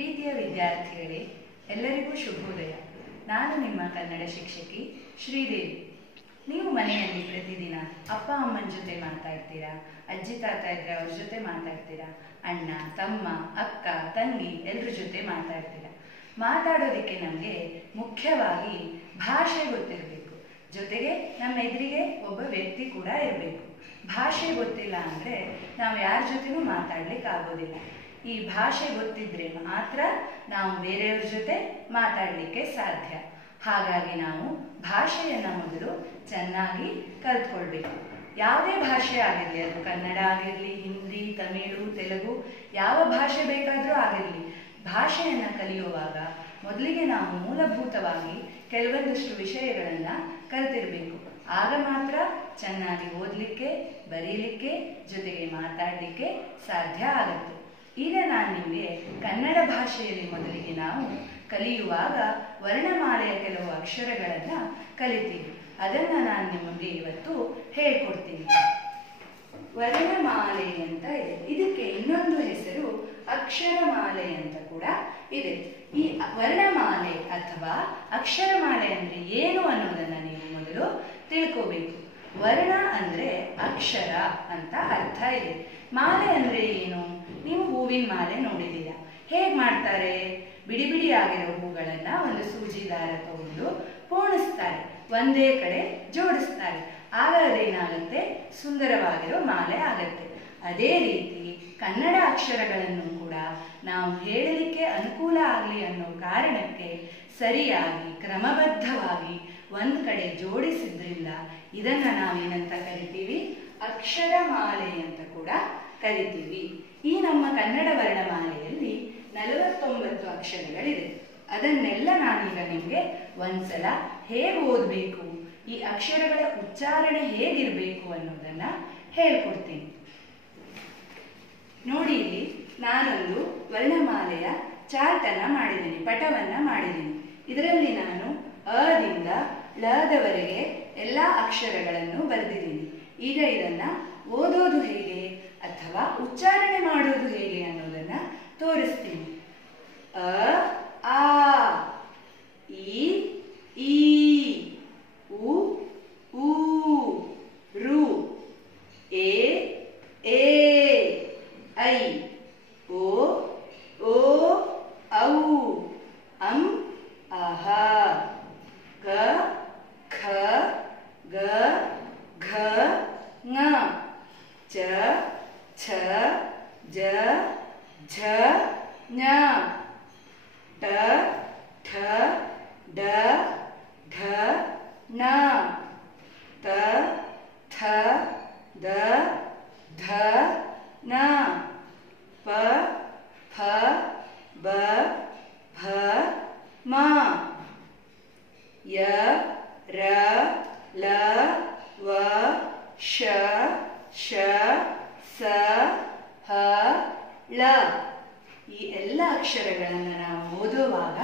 ಪ್ರೀತಿಯ ವಿದ್ಯಾರ್ಥಿಗಳೇ, ಎಲ್ಲರಿಗೂ ಶುಭೋದಯ. ನಾನು ನಿಮ್ಮ ಕನ್ನಡ ಶಿಕ್ಷಕಿ ಶ್ರೀದೇವಿ. ನೀವು ಮನೆಯಲ್ಲಿ ಪ್ರತಿದಿನ ಅಪ್ಪ ಅಮ್ಮನ ಜೊತೆ ಮಾತಾಡ್ತೀರಾ, ಅಜ್ಜಿ ತಾತ ಇದ್ರೆ ಅವ್ರ ಜೊತೆ ಮಾತಾಡ್ತೀರಾ, ಅಣ್ಣ ತಮ್ಮ ಅಕ್ಕ ತಂಗಿ ಎಲ್ಲರ ಜೊತೆ ಮಾತಾಡ್ತೀರಾ. ಮಾತಾಡೋದಕ್ಕೆ ನಮಗೆ ಮುಖ್ಯವಾಗಿ ಭಾಷೆ ಗೊತ್ತಿರಬೇಕು, ಜೊತೆಗೆ ನಮ್ಮ ಎದುರಿಗೆ ಒಬ್ಬ ವ್ಯಕ್ತಿ ಕೂಡ ಇರಬೇಕು. ಭಾಷೆ ಗೊತ್ತಿಲ್ಲ ಅಂದರೆ ನಾವು ಯಾರ ಜೊತೆನೂ ಮಾತಾಡ್ಲಿಕ್ಕೆ ಆಗೋದಿಲ್ಲ. ಈ ಭಾಷೆ ಗೊತ್ತಿದ್ರೆ ಮಾತ್ರ ನಾವು ಬೇರೆಯವ್ರ ಜೊತೆ ಮಾತಾಡಲಿಕ್ಕೆ ಸಾಧ್ಯ. ಹಾಗಾಗಿ ನಾವು ಭಾಷೆಯನ್ನು ಮೊದಲು ಚೆನ್ನಾಗಿ ಕಲ್ತ್ಕೊಳ್ಬೇಕು. ಯಾವುದೇ ಭಾಷೆ ಆಗಿರಲಿ, ಅದು ಕನ್ನಡ ಆಗಿರಲಿ, ಹಿಂದಿ, ತಮಿಳು, ತೆಲುಗು, ಯಾವ ಭಾಷೆ ಬೇಕಾದರೂ ಆಗಿರಲಿ, ಭಾಷೆಯನ್ನು ಕಲಿಯುವಾಗ ಮೊದಲಿಗೆ ನಾವು ಮೂಲಭೂತವಾಗಿ ಕೆಲವೊಂದಷ್ಟು ವಿಷಯಗಳನ್ನು ಕಲ್ತಿರಬೇಕು. ಆಗ ಮಾತ್ರ ಚೆನ್ನಾಗಿ ಓದಲಿಕ್ಕೆ, ಬರೀಲಿಕ್ಕೆ, ಜೊತೆಗೆ ಮಾತಾಡಲಿಕ್ಕೆ ಸಾಧ್ಯ ಆಗುತ್ತೆ. ಈಗ ನಾನು ನಿಮಗೆ ಕನ್ನಡ ಭಾಷೆಯಲ್ಲಿ ಮೊದಲಿಗೆ ನಾವು ಕಲಿಯುವಾಗ ವರ್ಣಮಾಲೆಯ ಕೆಲವು ಅಕ್ಷರಗಳನ್ನು ಕಲಿತೀವಿ. ಅದನ್ನು ನಾನು ನಿಮಗೆ ಇವತ್ತು ಹೇಳ್ಕೊಡ್ತೀನಿ. ವರ್ಣಮಾಲೆ ಅಂತ ಇದೆ, ಇದಕ್ಕೆ ಇನ್ನೊಂದು ಹೆಸರು ಅಕ್ಷರಮಾಲೆ ಅಂತ ಕೂಡ ಇದೆ. ಈ ವರ್ಣಮಾಲೆ ಅಥವಾ ಅಕ್ಷರಮಾಲೆ ಅಂದ್ರೆ ಏನು ಅನ್ನೋದನ್ನ ನೀವು ಮೊದಲು ತಿಳ್ಕೋಬೇಕು. ವರ್ಣ ಅಂದ್ರೆ ಅಕ್ಷರ ಅಂತ ಅರ್ಥ ಇದೆ. ಮಾಲೆ ಅಂದ್ರೆ ಏನು? ನೀವು ಹೂವಿನ ಮಾಲೆ ನೋಡಿದ್ದೀರಾ. ಹೇಗೆ ಮಾಡ್ತಾರೆ? ಬಿಡಿ ಬಿಡಿ ಆಗಿರೋ ಹೂಗಳನ್ನ ಒಂದು ಸೂಜಿ ದಾರ ತಗೊಂಡು ಪೋಣಿಸ್ತಾರೆ, ಒಂದೇ ಕಡೆ ಜೋಡಿಸ್ತಾರೆ. ಆಗ ಅದೇನಾಗುತ್ತೆ? ಸುಂದರವಾಗಿರೋ ಮಾಲೆ ಆಗತ್ತೆ. ಅದೇ ರೀತಿ ಕನ್ನಡ ಅಕ್ಷರಗಳನ್ನು ಕೂಡ ನಾವು ಹೇಳಲಿಕ್ಕೆ ಅನುಕೂಲ ಆಗಲಿ ಅನ್ನೋ ಕಾರಣಕ್ಕೆ ಸರಿಯಾಗಿ ಕ್ರಮಬದ್ಧವಾಗಿ ಒಂದು ಕಡೆ ಜೋಡಿಸಿದ್ರಿಂದ ಇದನ್ನ ನಾವೇನಂತ ಕರಿತೀವಿ? ಅಕ್ಷರಮಾಲೆ ಅಂತ ಕೂಡ ಕರಿತೀವಿ. ಈ ನಮ್ಮ ಕನ್ನಡ ವರ್ಣಮಾಲೆಯಲ್ಲಿ 49 ಅಕ್ಷರಗಳಿದೆ. ಅದನ್ನೆಲ್ಲ ನಾನೀಗ ನಿಮಗೆ ಒಂದ್ಸಲ ಹೇಗೆ ಓದಬೇಕು, ಈ ಅಕ್ಷರಗಳ ಉಚ್ಚಾರಣೆ ಹೇಗಿರಬೇಕು ಅನ್ನೋದನ್ನ ಹೇಳ್ಕೊಡ್ತೀನಿ. ನೋಡಿ, ಇಲ್ಲಿ ನಾನೊಂದು ವರ್ಣಮಾಲೆಯ ಚಾರ್ಟ್ ಅನ್ನ ಮಾಡಿದ್ದೀನಿ, ಪಟವನ್ನ ಮಾಡಿದ್ದೀನಿ. ಇದರಲ್ಲಿ ನಾನು ಅದಿಂದ ಲದವರೆಗೆ ಎಲ್ಲ ಅಕ್ಷರಗಳನ್ನು ಬರೆದಿದ್ದೀನಿ. ಈಗ ಇದನ್ನ ಓದೋದು ಹೇಗೆ ಅಥವಾ ಉಚ್ಚಾರಣೆ ಮಾಡೋದು ಹೇಗೆ ಅನ್ನೋದನ್ನ ತೋರಿಸ್ತೀನಿ. ಅ, ಆ, ಇ, ಈ, ಉ, ಊ, ರು, ಎ, ಐ, ಓ, ಔ, ಅಂ, ಅಹ, ಕ, ಖ, ಗ, ಘ, ङ, ಚ, ಛ, ಜ, ಝ, ಞ, ಟ, ಠ, ಡ, ಢ, ಣ, ತ, ಥ, ದ, ಧ, ನ, ಪ, ಫ, ಬ, ಭ, ಮ, ಯ, ರ, ಲ, ವ, ಶ, ಶ, ಸ, ಹ, ಳ. ಈ ಎಲ್ಲ ಅಕ್ಷರಗಳನ್ನು ನಾವು ಓದುವಾಗ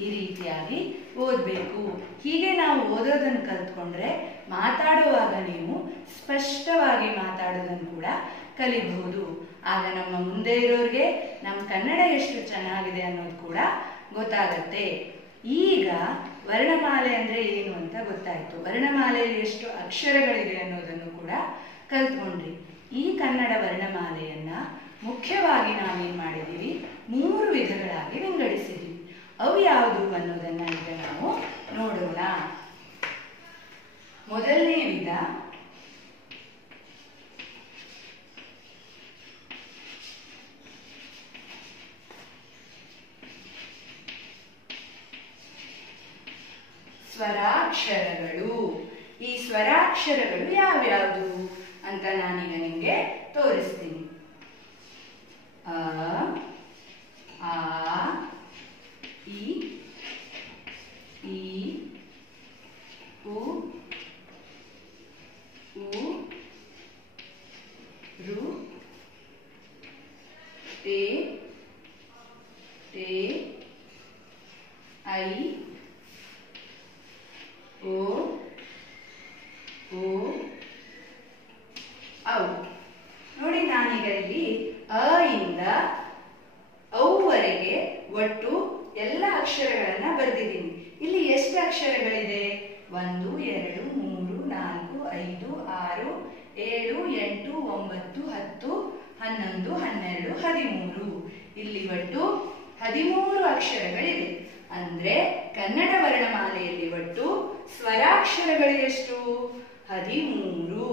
ಈ ರೀತಿಯಾಗಿ ಓದಬೇಕು. ಹೀಗೆ ನಾವು ಓದೋದನ್ನು ಕಲ್ತ್ಕೊಂಡ್ರೆ ಮಾತಾಡುವಾಗ ನೀವು ಸ್ಪಷ್ಟವಾಗಿ ಮಾತಾಡೋದನ್ನು ಕೂಡ ಕಲಿಬಹುದು. ಆಗ ನಮ್ಮ ಮುಂದೆ ಇರೋರಿಗೆ ನಮ್ಮ ಕನ್ನಡ ಎಷ್ಟು ಚೆನ್ನಾಗಿದೆ ಅನ್ನೋದು ಕೂಡ ಗೊತ್ತಾಗತ್ತೆ. ಈಗ ವರ್ಣಮಾಲೆ ಅಂದ್ರೆ ಏನು ಅಂತ ಗೊತ್ತಾಯ್ತು. ವರ್ಣಮಾಲೆಯಲ್ಲಿ ಎಷ್ಟು ಅಕ್ಷರಗಳಿದೆ ಅನ್ನೋದನ್ನು ಕೂಡ ಕಲ್ತ್ಕೊಂಡ್ರಿ. ಈ ಕನ್ನಡ ವರ್ಣಮಾಲೆಯನ್ನ ಮುಖ್ಯವಾಗಿ ನಾವೇನ್ ಮಾಡಿದೀವಿ? 3 ವಿಧಗಳಾಗಿ ವಿಂಗಡಿಸಿದೀವಿ. ಅವು ಯಾವುದು ಅನ್ನೋದನ್ನ ಈಗ ನಾವು ನೋಡೋಣ. ಮೊದಲನೇ ವಿಧ ಸ್ವರಾಕ್ಷರಗಳು. ಈ ಸ್ವರಾಕ್ಷರಗಳು ಯಾವ್ಯಾವುದು ಅಂತ ನಾನೀಗ ನಿಮಗೆ ತೋರಿಸ್ತೀನಿ. ಅ, ಆ, ಇ, ಉ, ರು, ಎ, ಐ, ಓ, ಔ. ನೋಡಿ, ನಾನೀಗ ಇಲ್ಲಿ ಅ ಇಂದ ಔವರೆಗೆ ಒಟ್ಟು ಎಲ್ಲ ಅಕ್ಷರಗಳನ್ನ ಬರೆದಿದ್ದೀನಿ. ಇಲ್ಲಿ ಎಷ್ಟು ಅಕ್ಷರಗಳಿದೆ? 1 2 3 4 5 6 7 8 9 10 11 12 13. ಇಲ್ಲಿ ಒಟ್ಟು 13 ಅಕ್ಷರಗಳಿವೆ. ಅಂದ್ರೆ ಕನ್ನಡ ವರ್ಣಮಾಲೆಯಲ್ಲಿ ಒಟ್ಟು ಸ್ವರಾಕ್ಷರಗಳು ಎಷ್ಟು? 13.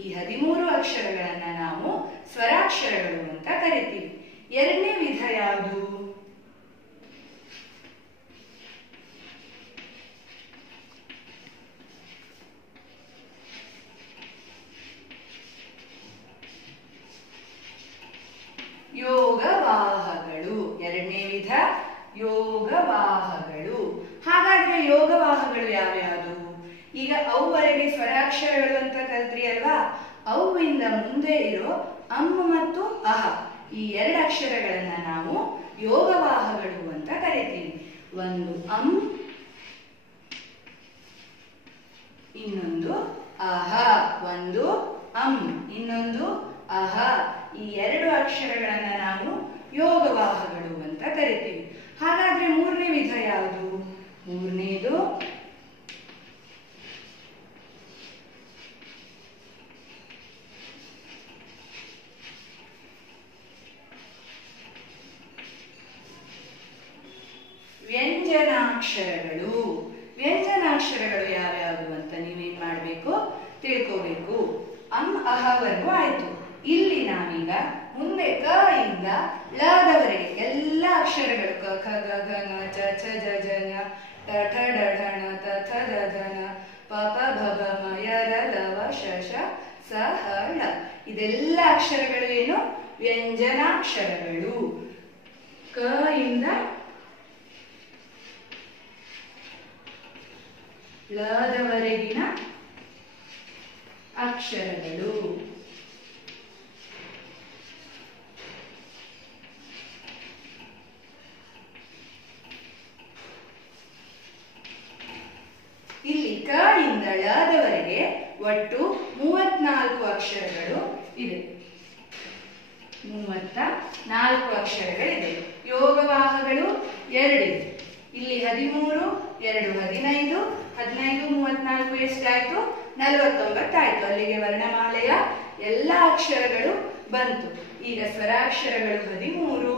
ಈ 13 ಅಕ್ಷರಗಳನ್ನ ನಾವು ಸ್ವರಾಕ್ಷರಗಳು ಅಂತ ಕರಿತೀವಿ. ಎರಡನೇ ವಿಧ ಯಾವುದು? ಯೋಗವಾಹಗಳು. ಎರಡನೇ ವಿಧ ಯೋಗವಾಹಗಳು. ಹಾಗಾದ್ರೆ ಯೋಗವಾಹಗಳು ಯಾವ್ಯಾವುದು? ಈಗ ಅವುವರೆಗೆ ಸ್ವರಾಕ್ಷರಗಳು ಅಂತ ಕಲ್ತ್ರಿ ಅಲ್ವಾ? ಅವುವಿಂದ ಮುಂದೆ ಇರೋ ಅಂ ಮತ್ತು ಅಹ ಈ ಎರಡು ಅಕ್ಷರಗಳನ್ನ ನಾವು ಯೋಗವಾಹಗಳು ಅಂತ ಕರಿತೀವಿ. ಒಂದು ಅಂ, ಇನ್ನೊಂದು ಅಹ. ಒಂದು ಅಂ, ಇನ್ನೊಂದು ಅಹ. ಈ ಎರಡು ಅಕ್ಷರಗಳನ್ನ ನಾವು ಯೋಗವಾಹಗಳು ಅಂತ ಕರಿತೀವಿ. ಹಾಗಾದ್ರೆ ಮೂರನೇ ವಿಧ ಯಾವುದು? ಮೂರನೇದು ವ್ಯಂಜನಾಕ್ಷರಗಳು. ವ್ಯಂಜನಾಕ್ಷರಗಳು ಯಾವ್ಯಾವು ಅಂತ ನೀವೇನ್ ಮಾಡ್ಬೇಕು? ತಿಳ್ಕೋಬೇಕು. ಅಂ ಅಹವರೆಗೂ ಆಯ್ತು. ಇಲ್ಲಿ ನಾವೀಗ ಮುಂದೆ ಕ ಇಂದ ಲದವರೆಗೆ ಎಲ್ಲ ಅಕ್ಷರಗಳು ಕ ಖ ಗ ಘ ङ ಚ ಛ ಜ ಝ ಞ ಟ ಠ ಡ ಢ ಣ ತ ಥ ದ ಧ ನ ಪ ಪ ಭ ಭ ಮ ಯ ರ ಲ ವ ಶ ಶ ಸ ಹ ಳ. ಇದೆಲ್ಲ ಅಕ್ಷರಗಳು ಏನು? ವ್ಯಂಜನಾಕ್ಷರಗಳು. ಕ ಇಂದ ಲದವರೆಗಿನ ಅಕ್ಷರಗಳು. ಇಲ್ಲಿ ಕ ಇಂದ ಲದವರೆಗೆ ಒಟ್ಟು 34 ಅಕ್ಷರಗಳು ಇದೆ. 34 ಅಕ್ಷರಗಳಿದೆ. ಯೋಗವಾಹಗಳು ಎರಡಿದೆ. ಇಲ್ಲಿ 13, 2 15, 15 34 ಎಷ್ಟಾಯ್ತು? 49 ಆಯ್ತು. ಅಲ್ಲಿಗೆ ವರ್ಣಮಾಲೆಯ ಎಲ್ಲ ಅಕ್ಷರಗಳು ಬಂತು. ಈಗ ಸ್ವರಾಕ್ಷರಗಳು 13,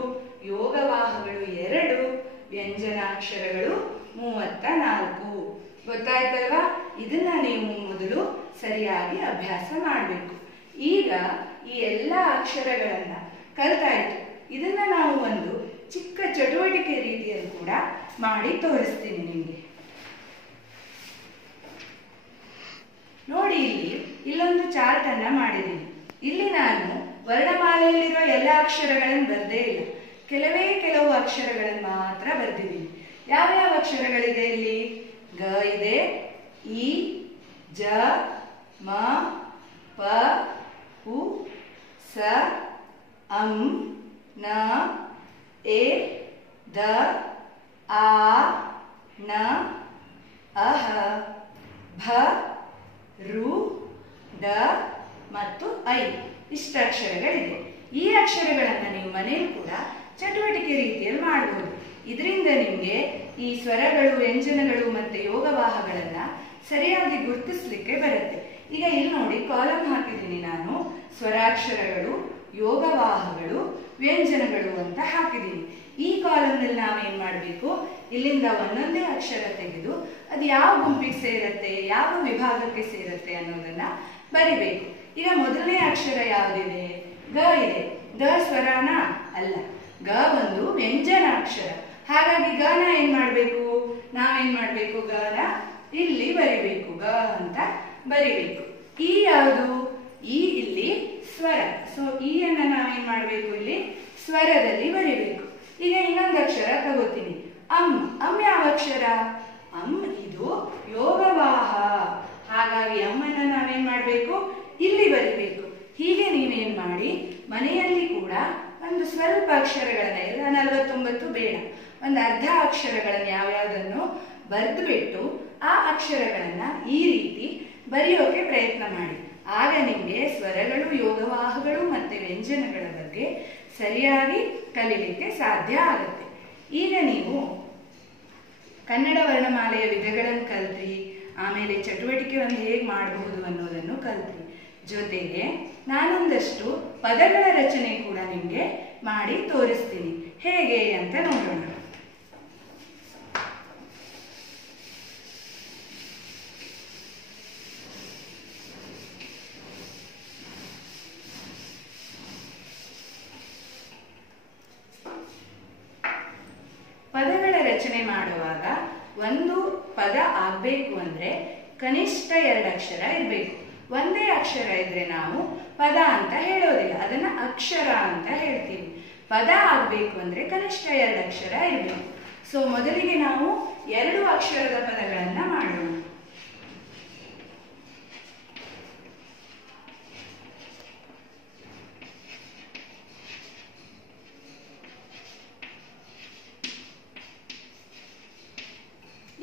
ಯೋಗವಾಹಗಳು 2, ವ್ಯಂಜನಾಕ್ಷರಗಳು 34. ಗೊತ್ತಾಯ್ತಲ್ವಾ? ಇದನ್ನ ನೀವು ಮೊದಲು ಸರಿಯಾಗಿ ಅಭ್ಯಾಸ ಮಾಡಬೇಕು. ಈಗ ಈ ಎಲ್ಲ ಅಕ್ಷರಗಳನ್ನ ಕಲ್ತಾಯ್ತು. ಇದನ್ನ ನಾವು ಒಂದು ಚಿಕ್ಕ ಚಟುವಟಿಕೆ ರೀತಿಯಲ್ಲಿ ಕೂಡ ಮಾಡಿ ತೋರಿಸ್ತೀನಿ ನಿಮಗೆ. ನೋಡಿ, ಇಲ್ಲೊಂದು ಚಾರ್ಟ್ ಅನ್ನ ಮಾಡಿದ್ದೀನಿ. ಇಲ್ಲಿ ನಾನು ವರ್ಣಮಾಲೆಯಲ್ಲಿರೋ ಎಲ್ಲ ಅಕ್ಷರಗಳನ್ನು ಬರ್ದೇ ಇಲ್ಲ. ಕೆಲವು ಅಕ್ಷರಗಳನ್ನು ಮಾತ್ರ ಬರ್ದಿದ್ದೀನಿ. ಯಾವ್ಯಾವ ಅಕ್ಷರಗಳಿದೆ ಇಲ್ಲಿ? ಗ ಇದೆ, ಇ, ಜ, ಮ, ಪ, ಉ, ಸ, ಅಂ, ನ, ಎ, ದ, ಆ, ನ, ಅಹ, ಭ, ರು, ಡ ಮತ್ತು ಐ. ಇಷ್ಟ ಅಕ್ಷರಗಳಿದೆ. ಈ ಅಕ್ಷರಗಳನ್ನು ನೀವು ಮನೆಯಲ್ಲಿ ಕೂಡ ಚಟುವಟಿಕೆ ರೀತಿಯಲ್ಲಿ ಮಾಡಬಹುದು. ಇದರಿಂದ ನಿಮಗೆ ಈ ಸ್ವರಗಳು, ವ್ಯಂಜನಗಳು ಮತ್ತೆ ಯೋಗವಾಹಗಳನ್ನ ಸರಿಯಾಗಿ ಗುರುತಿಸ್ಲಿಕ್ಕೆ ಬರುತ್ತೆ. ಈಗ ಇಲ್ಲಿ ನೋಡಿ, ಕಾಲಮ್ ಹಾಕಿದ್ದೀನಿ ನಾನು. ಸ್ವರಾಕ್ಷರಗಳು, ಯೋಗವಾಹಗಳು, ವ್ಯಂಜನಗಳು ಅಂತ ಹಾಕಿದ್ದೀನಿ. ಈ ಕಾಲಮ್ನಲ್ಲಿ ನಾವೇನ್ ಮಾಡಬೇಕು? ಇಲ್ಲಿಂದ ಒಂದೊಂದೇ ಅಕ್ಷರ ತೆಗೆದು ಅದು ಯಾವ ಗುಂಪಿಗೆ ಸೇರುತ್ತೆ, ಯಾವ ವಿಭಾಗಕ್ಕೆ ಸೇರುತ್ತೆ ಅನ್ನೋದನ್ನ ಬರಿಬೇಕು. ಈಗ ಮೊದಲನೇ ಅಕ್ಷರ ಯಾವುದಿದೆ? ಗ ಇದೆ. ಗ ಸ್ವರನ ಅಲ್ಲ, ಗ ಒಂದು ವ್ಯಂಜನಾಕ್ಷರ. ಹಾಗಾಗಿ ಗನ ಏನ್ ಮಾಡ್ಬೇಕು? ನಾವೇನ್ ಮಾಡ್ಬೇಕು? ಗನ ಇಲ್ಲಿ ಬರಿಬೇಕು. ಗ ಅಂತ ಬರಿಬೇಕು. ಈ ಯಾವುದು? ಈ ಇಲ್ಲಿ ಸ್ವರ. ಸೊ ಈ ಅನ್ನ ನಾವೇನ್ ಮಾಡ್ಬೇಕು? ಇಲ್ಲಿ ಸ್ವರದಲ್ಲಿ ಬರಿಬೇಕು. ಈಗ ಇನ್ನೊಂದು ಅಕ್ಷರ ತಗೋತೀನಿ, ಅಂ. ಅಂ ಯಾವ ಅಕ್ಷರ? ಅಂ ಇದು ಯೋಗವಾಹ. ಹಾಗಾಗಿ ಅಮ್ಮನ್ನ ನಾವೇನ್ ಮಾಡ್ಬೇಕು? ಇಲ್ಲಿ ಬರಿಬೇಕು. ಹೀಗೆ ನೀವೇನ್ ಮಾಡಿ ಮನೆಯಲ್ಲಿ ಕೂಡ ಒಂದು ಸ್ವಲ್ಪ ಅಕ್ಷರಗಳನ್ನ, ಎಲ್ಲ 49 ಬೇಡ, ಒಂದು ಅರ್ಧ ಅಕ್ಷರಗಳನ್ನ ಯಾವ್ಯಾವುದನ್ನು ಬರೆದು ಬಿಟ್ಟು ಆ ಅಕ್ಷರಗಳನ್ನ ಈ ರೀತಿ ಬರೆಯೋಕೆ ಪ್ರಯತ್ನ ಮಾಡಿ. ಆಗ ನಿಮಗೆ ಸ್ವರಗಳು, ಯೋಗವಾಹಗಳು ಮತ್ತೆ ವ್ಯಂಜನಗಳ ಬಗ್ಗೆ ಸರಿಯಾಗಿ ಕಲೀಲಿಕ್ಕೆ ಸಾಧ್ಯ ಆಗುತ್ತೆ. ಈಗ ನೀವು ಕನ್ನಡ ವರ್ಣಮಾಲೆಯ ವಿಧಗಳನ್ನು ಕಲ್ತ್ರಿ, ಆಮೇಲೆ ಚಟುವಟಿಕೆ ಒಂದು ಹೇಗೆ ಮಾಡಬಹುದು ಅನ್ನೋದನ್ನು ಕಲ್ತ್ರಿ. ಜೊತೆಗೆ ನಾನೊಂದಷ್ಟು ಪದಗಳ ರಚನೆ ಕೂಡ ನಿಮಗೆ ಮಾಡಿ ತೋರಿಸ್ತೀನಿ. ಹೇಗೆ ಅಂತ ನೋಡೋಣ. ಪದಗಳ ರಚನೆ ಮಾಡುವಾಗ ಒಂದು ಪದ ಆಗಬೇಕು ಅಂದ್ರೆ ಕನಿಷ್ಠ 2 ಅಕ್ಷರ ಇರಬೇಕು. ಒಂದೇ ಅಕ್ಷರ ಇದ್ರೆ ನಾವು ಪದ ಅಂತ ಹೇಳೋದಿಲ್ಲ, ಅದನ್ನ ಅಕ್ಷರ ಅಂತ ಹೇಳ್ತೀವಿ. ಪದ ಆಗಬೇಕು ಅಂದ್ರೆ ಕನಿಷ್ಠ 2 ಅಕ್ಷರ ಇರಬೇಕು. ಸೊ ಮೊದಲಿಗೆ ನಾವು 2 ಅಕ್ಷರದ ಪದಗಳನ್ನ ಮಾಡೋಣ.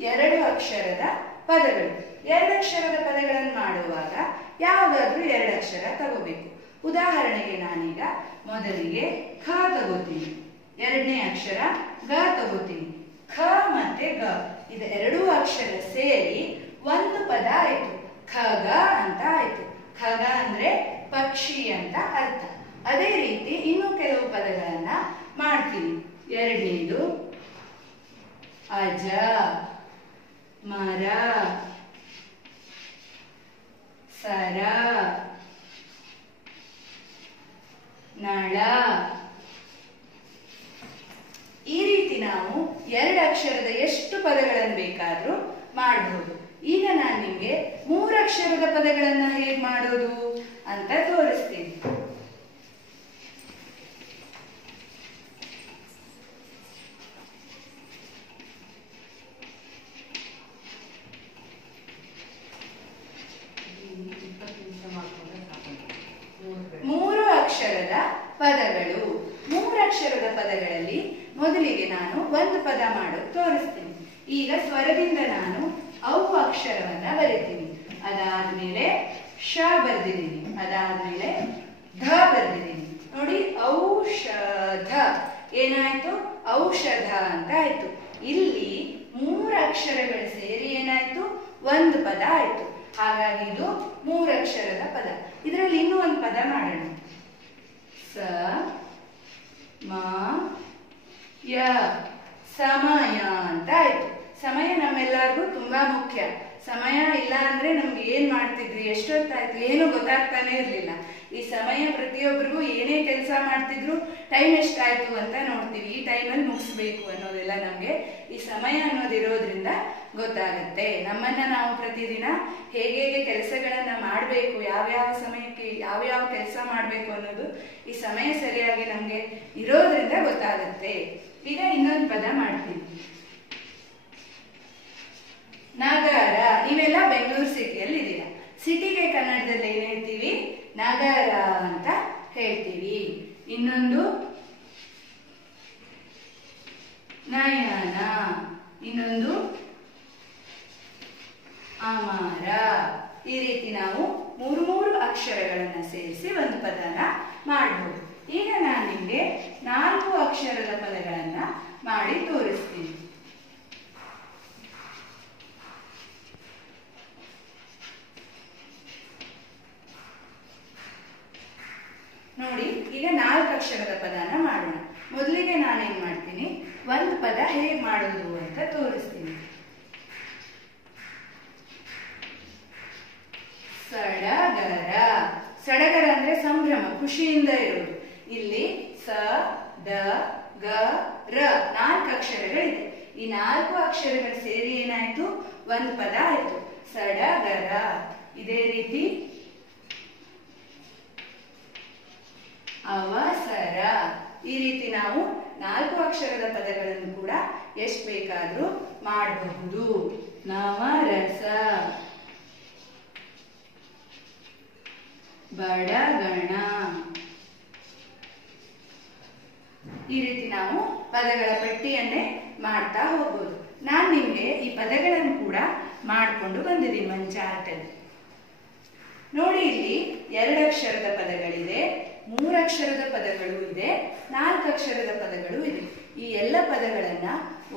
ಎರಡು ಅಕ್ಷರದ ಪದಗಳು. 2 ಅಕ್ಷರದ ಪದಗಳನ್ನು ಮಾಡುವಾಗ ಯಾವುದಾದ್ರೂ 2 ಅಕ್ಷರ ತಗೋಬೇಕು. ಉದಾಹರಣೆಗೆ ನಾನೀಗ ಮೊದಲಿಗೆ ಖ ತಗೋತೀನಿ, ಎರಡನೇ ಅಕ್ಷರ ಗ ತಗೋತೀನಿ. ಖ ಮತ್ತೆ ಗ ಇದು 2 ಅಕ್ಷರ ಸೇರಿ ಒಂದು ಪದ ಆಯ್ತು, ಖಗ ಅಂತ ಆಯ್ತು. ಖಗ ಅಂದ್ರೆ ಪಕ್ಷಿ ಅಂತ ಅರ್ಥ. ಅದೇ ರೀತಿ ಇನ್ನು ಕೆಲವು ಪದಗಳನ್ನ ಮಾಡ್ತೀನಿ. ಎರಡನೇದು ಅಜ, ಮರ, ಸರ, ನಳ. ಈ ರೀತಿ ನಾವು 2 ಅಕ್ಷರದ ಎಷ್ಟು ಪದಗಳನ್ನು ಬೇಕಾದ್ರೂ ಮಾಡಬಹುದು. ಈಗ ನಾನು ನಿಮಗೆ 3 ಅಕ್ಷರದ ಪದಗಳನ್ನ ಹೇಗೆ ಮಾಡೋದು ಅಂತ ತೋರಿಸ್ತೀನಿ. ಮೂರು ಅಕ್ಷರದ ಪದಗಳು. 3 ಅಕ್ಷರದ ಪದಗಳಲ್ಲಿ ಮೊದಲಿಗೆ ನಾನು ಒಂದು ಪದ ಮಾಡೋದು ತೋರಿಸ್ತೀನಿ. ಈಗ ಸ್ವರದಿಂದ ನಾನು ಔ ಅಕ್ಷರವನ್ನ ಬರೀತೀನಿ, ಅದಾದ್ಮೇಲೆ ಶ ಬರ್ದಿದ್ದೀನಿ, ಅದಾದ್ಮೇಲೆ ಧ ಬರ್ದಿದ್ದೀನಿ. ನೋಡಿ, ಔಷಧ ಏನಾಯ್ತು? ಔಷಧ ಅಂತ ಆಯ್ತು. ಇಲ್ಲಿ 3 ಅಕ್ಷರಗಳು ಸೇರಿ ಏನಾಯ್ತು? ಒಂದು ಪದ ಆಯ್ತು. ಹಾಗಾಗಿ ಇದು 3 ಅಕ್ಷರದ ಪದ. ಇದರಲ್ಲಿ ಇನ್ನೂ ಒಂದು ಪದ ಮಾಡೋಣ. ಸ ಮ ಯ, ಸಮಯ ಅಂತ ಆಯ್ತು. ಸಮಯ ನಮ್ಮೆಲ್ಲರಿಗೂ ತುಂಬಾ ಮುಖ್ಯ. ಸಮಯ ಇಲ್ಲ ಅಂದ್ರೆ ನಮ್ಗೆ ಏನ್ ಮಾಡ್ತಿದ್ವಿ, ಎಷ್ಟೊತ್ತಾಯ್ತು ಏನು ಗೊತ್ತಾಗ್ತಾನೆ ಇರ್ಲಿಲ್ಲ. ಈ ಸಮಯ ಪ್ರತಿಯೊಬ್ಬರಿಗೂ ಏನೇ ಕೆಲಸ ಮಾಡ್ತಿದ್ರು ಟೈಮ್ ಎಷ್ಟಾಯ್ತು ಅಂತ ನೋಡ್ತೀವಿ. ಈ ಟೈಮಲ್ಲಿ ಮುಗಿಸ್ಬೇಕು ಅನ್ನೋದೆಲ್ಲ ನಮ್ಗೆ ಈ ಸಮಯ ಅನ್ನೋದಿರೋದ್ರಿಂದ ಗೊತ್ತಾಗುತ್ತೆ. ನಮ್ಮನ್ನ ನಾವು ಪ್ರತಿದಿನ ಹೇಗೆ ಕೆಲಸಗಳನ್ನ ಮಾಡಬೇಕು, ಯಾವ್ಯಾವ ಸಮಯಕ್ಕೆ ಯಾವ್ಯಾವ ಕೆಲಸ ಮಾಡಬೇಕು ಅನ್ನೋದು ಈ ಸಮಯ ಸರಿಯಾಗಿ ನಮ್ಗೆ ಇರೋದ್ರಿಂದ ಗೊತ್ತಾಗುತ್ತೆ. ಈಗ ಇನ್ನೊಂದು ಪದ ಮಾಡ್ತೀನಿ. ನಗರ. ನೀವೆಲ್ಲ ಬೆಂಗಳೂರು ಸಿಟಿಯಲ್ಲಿ ಇದ್ದೀರಾ. ಸಿಟಿಗೆ ಕನ್ನಡದಲ್ಲಿ ಏನ್ ಹೇಳ್ತೀವಿ? ನಗರ ಅಂತ ಹೇಳ್ತೀವಿ. ಇನ್ನೊಂದು ನಯನ, ಇನ್ನೊಂದು ಅಮರ. ಈ ರೀತಿ ನಾವು 3 ಅಕ್ಷರಗಳನ್ನ ಸೇರಿಸಿ ಒಂದು ಪದನ ಮಾಡಬಹುದು. ಈಗ ನಾನು ನಿಮಗೆ 4 ಅಕ್ಷರದ ಪದಗಳನ್ನ ಮಾಡಿ ತೋರಿಸ್ತೀನಿ. ನೋಡಿ, ಈಗ 4 ಅಕ್ಷರದ ಪದನ ಮಾಡೋಣ. ಮೊದಲಿಗೆ ನಾನೇನ್ ಮಾಡ್ತೀನಿ, ಒಂದು ಪದ ಹೇಗೆ ಮಾಡೋದು ಅಂತ ತೋರಿಸ್ತೀನಿ. ಸಡಗರ. ಸಡಗರ ಅಂದ್ರೆ ಸಂಭ್ರಮ, ಖುಷಿಯಿಂದ ಇರೋದು. ಇಲ್ಲಿ ಸ ಡ ಗ ರ 4 ಅಕ್ಷರಗಳಿದೆ. ಈ 4 ಅಕ್ಷರಗಳು ಸೇರಿ ಏನಾಯ್ತು? ಒಂದು ಪದ ಆಯ್ತು, ಸಡಗರ. ಇದೇ ರೀತಿ ಅವಸರ. ಈ ರೀತಿ ನಾವು 4 ಅಕ್ಷರದ ಪದಗಳನ್ನು ಕೂಡ ಎಷ್ಟು ಬೇಕಾದ್ರೂ ಮಾಡಬಹುದು. ನವರಸ, ಬಡಗಣ. ಈ ರೀತಿ ನಾವು ಪದಗಳ ಪಟ್ಟಿಯನ್ನೇ ಮಾಡ್ತಾ ಹೋಗ್ಬೋದು. ನಾನು ನಿಮ್ಗೆ ಈ ಪದಗಳನ್ನು ಕೂಡ ಮಾಡಿಕೊಂಡು ಬಂದಿದ್ದೀನಿ ಒಂದು ಚಾರ್ಟಲ್ಲಿ. ನೋಡಿ, ಇಲ್ಲಿ 2 ಅಕ್ಷರದ ಪದಗಳಿದೆ, 3 ಅಕ್ಷರದ ಪದಗಳು ಇದೆ, 4 ಅಕ್ಷರದ ಪದಗಳು ಇದೆ. ಈ ಎಲ್ಲ ಪದಗಳನ್ನ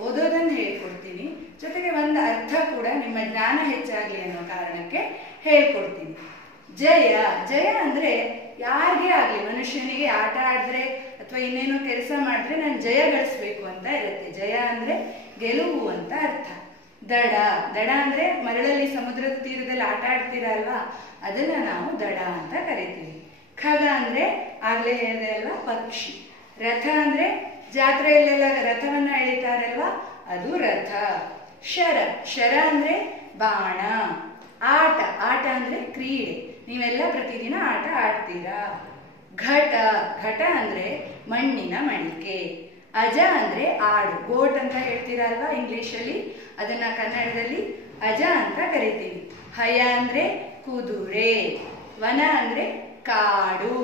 ಓದೋದನ್ನು ಹೇಳ್ಕೊಡ್ತೀನಿ, ಜೊತೆಗೆ ಒಂದು ಅರ್ಥ ಕೂಡ ನಿಮ್ಮ ಜ್ಞಾನ ಹೆಚ್ಚಾಗಲಿ ಅನ್ನೋ ಕಾರಣಕ್ಕೆ ಹೇಳ್ಕೊಡ್ತೀನಿ. ಜಯ, ಜಯ ಅಂದ್ರೆ ಯಾರಿಗೇ ಆಗ್ಲಿ, ಮನುಷ್ಯನಿಗೆ ಆಟ ಆಡಿದ್ರೆ ಅಥವಾ ಇನ್ನೇನೋ ಕೆಲಸ ಮಾಡಿದ್ರೆ ನಾನು ಜಯ ಗಳಿಸ್ಬೇಕು ಅಂತ ಇರುತ್ತೆ. ಜಯ ಅಂದ್ರೆ ಗೆಲುವು ಅಂತ ಅರ್ಥ. ದಡ, ದಡ ಅಂದ್ರೆ ಮರಳಲ್ಲಿ ಸಮುದ್ರದ ತೀರದಲ್ಲಿ ಆಟ ಆಡ್ತೀರಲ್ವಾ, ಅದನ್ನ ನಾವು ದಡ ಅಂತ ಕರಿತೀವಿ. ಖಗ ಅಂದ್ರೆ ಆಗ್ಲೇ ಹೇಳಿದೆ ಅಲ್ವಾ, ಪಕ್ಷಿ. ರಥ ಅಂದ್ರೆ ಜಾತ್ರೆಯಲ್ಲೆಲ್ಲ ರಥವನ್ನ ಎಳಿತಾರಲ್ವಾ, ಅದು ರಥ. ಶರ, ಶರ ಅಂದ್ರೆ ಬಾಣ. ಆಟ, ಆಟ ಅಂದ್ರೆ ಕ್ರೀಡೆ, ನೀವೆಲ್ಲ ಪ್ರತಿದಿನ ಆಟ ಆಡ್ತೀರಾ. ಘಟ, ಘಟ ಅಂದ್ರೆ ಮಣ್ಣಿನ ಮಡಿಕೆ. ಅಜ ಅಂದ್ರೆ ಆಡು, ಗೋಟ್ ಅಂತ ಹೇಳ್ತೀರಲ್ವಾ ಇಂಗ್ಲಿಷಲ್ಲಿ, ಅದನ್ನ ಕನ್ನಡದಲ್ಲಿ ಅಜ ಅಂತ ಕರಿತೀವಿ. ಹಯ ಅಂದ್ರೆ ಕುದುರೆ. ವನ ಅಂದ್ರೆ ಕಾಡು.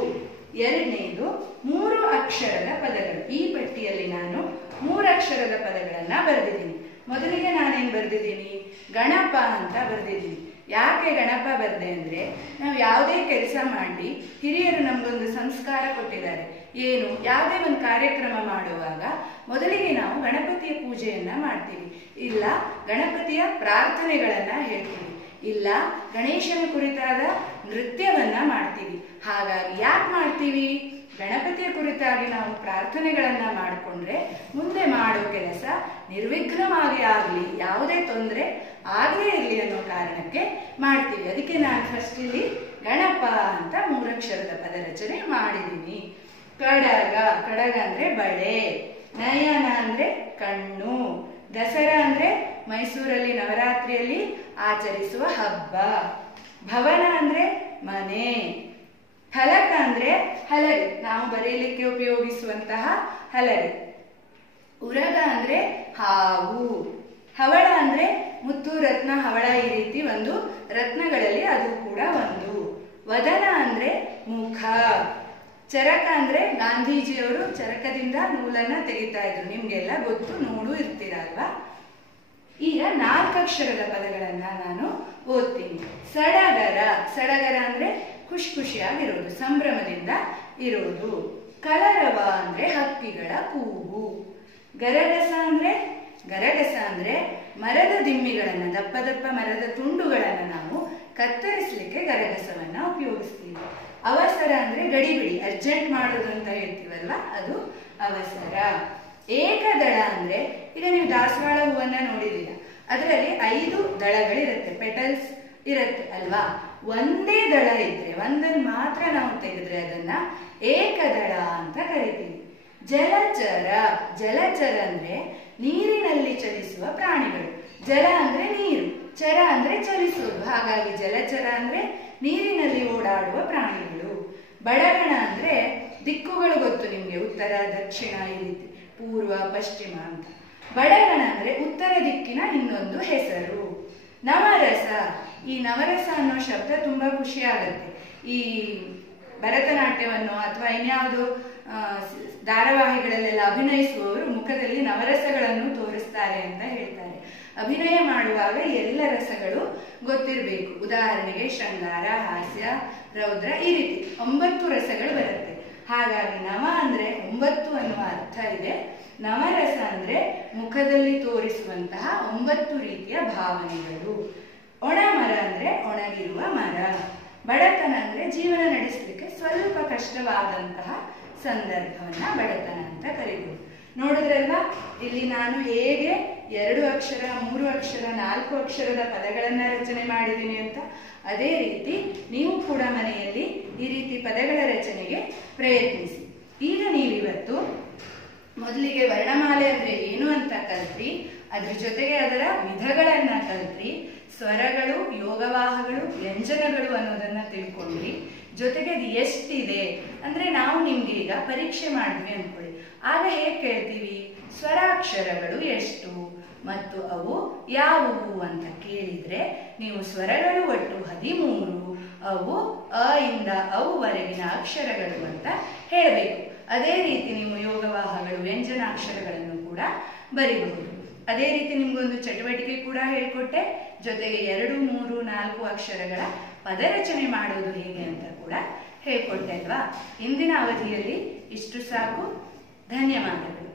ಎರಡನೇದು 3 ಅಕ್ಷರದ ಪದಗಳು. ಈ ಪಟ್ಟಿಯಲ್ಲಿ ನಾನು 3 ಅಕ್ಷರದ ಪದಗಳನ್ನ ಬರೆದಿದ್ದೀನಿ. ಮೊದಲಿಗೆ ನಾನೇನ್ ಬರೆದಿದ್ದೀನಿ, ಗಣಪ ಅಂತ ಬರೆದಿದ್ದೀನಿ. ಯಾಕೆ ಗಣಪ ಬರ್ದೆ ಅಂದ್ರೆ, ನಾವು ಯಾವುದೇ ಕೆಲಸ ಮಾಡಿ ಹಿರಿಯರು ನಮ್ಗೊಂದು ಸಂಸ್ಕಾರ ಕೊಟ್ಟಿದ್ದಾರೆ. ಏನು, ಯಾವುದೇ ಒಂದು ಕಾರ್ಯಕ್ರಮ ಮಾಡುವಾಗ ಮೊದಲಿಗೆ ನಾವು ಗಣಪತಿಯ ಪೂಜೆಯನ್ನ ಮಾಡ್ತೀವಿ, ಇಲ್ಲ ಗಣಪತಿಯ ಪ್ರಾರ್ಥನೆಗಳನ್ನ ಹೇಳ್ತೀವಿ, ಇಲ್ಲ ಗಣೇಶನ ಕುರಿತಾದ ನೃತ್ಯವನ್ನ ಮಾಡ್ತೀವಿ. ಹಾಗಾಗಿ ಯಾಕೆ ಮಾಡ್ತೀವಿ, ಗಣಪತಿಯ ಕುರಿತಾಗಿ ನಾವು ಪ್ರಾರ್ಥನೆಗಳನ್ನ ಮಾಡಿಕೊಂಡ್ರೆ ಮುಂದೆ ಮಾಡೋ ಕೆಲಸ ನಿರ್ವಿಘ್ನವಾಗಿ ಆಗಲಿ, ಯಾವುದೇ ತೊಂದರೆ ಆಗಲೇ ಇರಲಿ ಅನ್ನೋ ಕಾರಣಕ್ಕೆ ಮಾಡ್ತೀವಿ. ಅದಕ್ಕೆ ನಾನು ಫಸ್ಟ್ ಇಲ್ಲಿ ಗಣಪ ಅಂತ 3 ಅಕ್ಷರದ ಪದ ರಚನೆ ಮಾಡಿದ್ದೀನಿ. ಕಡಗ, ಕಡಗ ಅಂದ್ರೆ ಬಳೆ. ನಯನ ಅಂದ್ರೆ ಕಣ್ಣು. ದಸರಾ ಅಂದ್ರೆ ಮೈಸೂರಲ್ಲಿ ನವರಾತ್ರಿಯಲ್ಲಿ ಆಚರಿಸುವ ಹಬ್ಬ. ಭವನ ಅಂದ್ರೆ ಮನೆ. ಫಲಕ ಅಂದ್ರೆ ಹಲಗೆ, ನಾವು ಬರೆಯಲಿಕ್ಕೆ ಉಪಯೋಗಿಸುವಂತಹ ಹಲಗೆ. ಉರಗ ಅಂದ್ರೆ ಹಾವು. ಹವಳ ಅಂದ್ರೆ ಮುತ್ತು ರತ್ನ ಹವಳ, ಈ ರೀತಿ ಒಂದು ರತ್ನಗಳಲ್ಲಿ ಅದು ಕೂಡ ಒಂದು. ವದನ ಅಂದ್ರೆ ಮುಖ. ಚರಕ ಅಂದ್ರೆ ಗಾಂಧೀಜಿಯವರು ಚರಕದಿಂದ ನೂಲನ್ನ ತೆಗಿತಾ ಇದ್ರು, ನಿಮ್ಗೆಲ್ಲ ಗೊತ್ತು, ನೋಡು ಇರ್ತೀರಲ್ವಾ. ಈಗ 4 ಅಕ್ಷರದ ಪದಗಳನ್ನ ನಾನು ಓದ್ತೀನಿ. ಸಡಗರ, ಸಡಗರ ಅಂದ್ರೆ ಖುಷಿ ಖುಷಿಯಾಗಿರೋದು, ಸಂಭ್ರಮದಿಂದ ಇರೋದು. ಕಲರವ ಅಂದ್ರೆ ಹಕ್ಕಿಗಳ ಕೂಗು. ಗರಗಸ ಅಂದ್ರೆ, ಗರಗಸ ಅಂದ್ರೆ ಮರದ ದಿಮ್ಮಿಗಳನ್ನ, ದಪ್ಪ ದಪ್ಪ ಮರದ ತುಂಡುಗಳನ್ನ ನಾವು ಕತ್ತರಿಸಲಿಕ್ಕೆ ಗರಗಸವನ್ನ ಉಪಯೋಗಿಸ್ತೀವಿ. ಅವಸರ ಅಂದ್ರೆ ಗಡಿಬಿಡಿ, ಅರ್ಜೆಂಟ್ ಮಾಡೋದು ಅಂತ ಹೇಳ್ತೀವಲ್ವಾ, ಅದು ಅವಸರ. ಏಕದಳ ಅಂದ್ರೆ, ಈಗ ನೀವು ದಾಸವಾಳ ಹೂವನ್ನ ನೋಡಿದೀರ, ಅದರಲ್ಲಿ 5 ದಳಗಳಿರುತ್ತೆ, ಪೆಟಲ್ಸ್ ಇರುತ್ತೆ ಅಲ್ವಾ. ಒಂದೇ ದಳ ಇದ್ರೆ, ಒಂದನ್ನು ಮಾತ್ರ ನಾವು ತೆಗೆದ್ರೆ ಅದನ್ನ ಏಕದಳ ಅಂತ ಕರಿತೀವಿ. ಜಲಚರ, ಜಲಚರ ಅಂದ್ರೆ ನೀರಿನಲ್ಲಿ ಚಲಿಸುವ ಪ್ರಾಣಿಗಳು. ಜಲ ಅಂದ್ರೆ ನೀರು, ಚರ ಅಂದ್ರೆ ಚಲಿಸುವುದು, ಹಾಗಾಗಿ ಜಲಚರ ಅಂದ್ರೆ ನೀರಿನಲ್ಲಿ ಓಡಾಡುವ ಪ್ರಾಣಿಗಳು. ಬಡಗಣ ಅಂದ್ರೆ ದಿಕ್ಕುಗಳು ಗೊತ್ತು ನಿಮ್ಗೆ, ಉತ್ತರ ದಕ್ಷಿಣ ಈ ರೀತಿ, ಪೂರ್ವ ಪಶ್ಚಿಮ ಅಂತ. ಬಡಗಣ ಅಂದ್ರೆ ಉತ್ತರ ದಿಕ್ಕಿನ ಇನ್ನೊಂದು ಹೆಸರು. ನವರಸ, ಈ ನವರಸ ಅನ್ನೋ ಶಬ್ದ ತುಂಬಾ ಖುಷಿ ಆಗುತ್ತೆ. ಈ ಭರತನಾಟ್ಯವನ್ನು ಅಥವಾ ಇನ್ಯಾವುದು ಧಾರಾವಾಹಿಗಳಲ್ಲೆಲ್ಲ ಅಭಿನಯಿಸುವವರು ಮುಖದಲ್ಲಿ ನವರಸಗಳನ್ನು ತೋರಿಸ್ತಾರೆ ಅಂತ ಹೇಳ್ತಾರೆ. ಅಭಿನಯ ಮಾಡುವಾಗ ಎಲ್ಲ ರಸಗಳು ಗೊತ್ತಿರಬೇಕು. ಉದಾಹರಣೆಗೆ ಶೃಂಗಾರ, ಹಾಸ್ಯ, ರೌದ್ರ, ಈ ರೀತಿ 9 ರಸಗಳು ಬರುತ್ತೆ. ಹಾಗಾಗಿ ನವ ಅಂದ್ರೆ 9 ಅನ್ನುವ ಅರ್ಥ ಇದೆ. ನವರಸ ಅಂದ್ರೆ ಮುಖದಲ್ಲಿ ತೋರಿಸುವಂತಹ 9 ರೀತಿಯ ಭಾವನೆಗಳು. ಒಣಮರ ಅಂದ್ರೆ ಒಣಗಿರುವ ಮರ. ಬಡತನ ಅಂದ್ರೆ ಜೀವನ ನಡೆಸಲಿಕ್ಕೆ ಸ್ವಲ್ಪ ಕಷ್ಟವಾದಂತಹ ಸಂದರ್ಭವನ್ನ ಬಡತನ ಅಂತ ಕರೀಬಹುದು. ನೋಡಿದ್ರಲ್ವಾ, ಇಲ್ಲಿ ನಾನು ಹೇಗೆ 2 ಅಕ್ಷರ, 3 ಅಕ್ಷರ, 4 ಅಕ್ಷರದ ಪದಗಳನ್ನ ರಚನೆ ಮಾಡಿದ್ದೀನಿ ಅಂತ. ಅದೇ ರೀತಿ ನೀವು ಕೂಡ ಮನೆಯಲ್ಲಿ ಈ ರೀತಿ ಪದಗಳ ರಚನೆಗೆ ಪ್ರಯತ್ನಿಸಿ. ಈಗ ನೀವಿವತ್ತು ಮೊದಲಿಗೆ ವರ್ಣಮಾಲೆ ಅಂದ್ರೆ ಏನು ಅಂತ ಕಲ್ತ್ರಿ, ಅದ್ರ ಜೊತೆಗೆ ಅದರ ವಿಧಗಳನ್ನ ಕಲ್ತ್ರಿ, ಸ್ವರಗಳು, ಯೋಗವಾಹಗಳು, ವ್ಯಂಜನಗಳು ಅನ್ನೋದನ್ನ ತಿಳ್ಕೊಂಡ್ರಿ. ಜೊತೆಗೆ ಅದು ಎಷ್ಟಿದೆ ಅಂದ್ರೆ, ನಾವು ನಿಮ್ಗೆ ಈಗ ಪರೀಕ್ಷೆ ಮಾಡಿದ್ವಿ ಅನ್ಕೊಳ್ಳಿ, ಆಗ ಹೇಗೆ ಕೇಳ್ತೀವಿ, ಸ್ವರಾಕ್ಷರಗಳು ಎಷ್ಟು ಮತ್ತು ಅವು ಯಾವುವು ಅಂತ ಕೇಳಿದ್ರೆ ನೀವು ಸ್ವರಗಳು ಒಟ್ಟು 13, ಅವು ಅ ಇಂದ ಅವುವರೆಗಿನ ಅಕ್ಷರಗಳು ಅಂತ ಹೇಳಬೇಕು. ಅದೇ ರೀತಿ ನೀವು ಯೋಗವಾಹಗಳು, ವ್ಯಂಜನಾಕ್ಷರಗಳನ್ನು ಕೂಡ ಬರಿಬಹುದು. ಅದೇ ರೀತಿ ನಿಮ್ಗೊಂದು ಚಟುವಟಿಕೆ ಕೂಡ ಹೇಳ್ಕೊಟ್ಟೆ, ಜೊತೆಗೆ 2, 3, 4 ಅಕ್ಷರಗಳ ಪದರಚನೆ ಮಾಡೋದು ಹೇಗೆ ಅಂತ ಕೂಡ ಹೇಳ್ಕೊಟ್ಟೆ ಅಲ್ವಾ. ಇಂದಿನ ಅವಧಿಯಲ್ಲಿ ಇಷ್ಟು ಸಾಕು. ಧನ್ಯವಾದಗಳು.